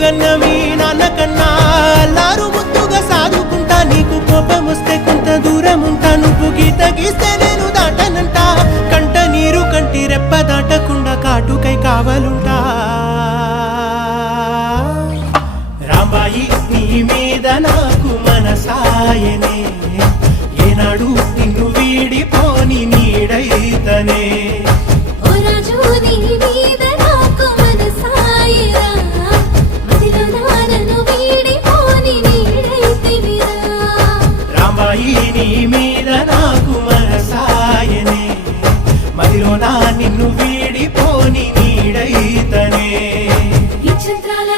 గన్న మీ నాన్న కన్నా అల్లారు ముద్దుగా సాదుకుంటా నీకు కోపం వస్తే కొంత దూరం ఉంటా నువ్వు గీత గీస్తే నేను దాటనంట కంట నీరు కంటి రెప్ప దాటకుండా కాటుకై కావలుంటా రాంబాయి నీ మీద నాకు మనసాయనే ఏనాడు నిన్ను వీడిపోని నీడైతనే నీ మీద నాకు మనసాయనే మదిలో నా నిన్ను వీడిపోని నీడైతనే ఈ చిత్రాల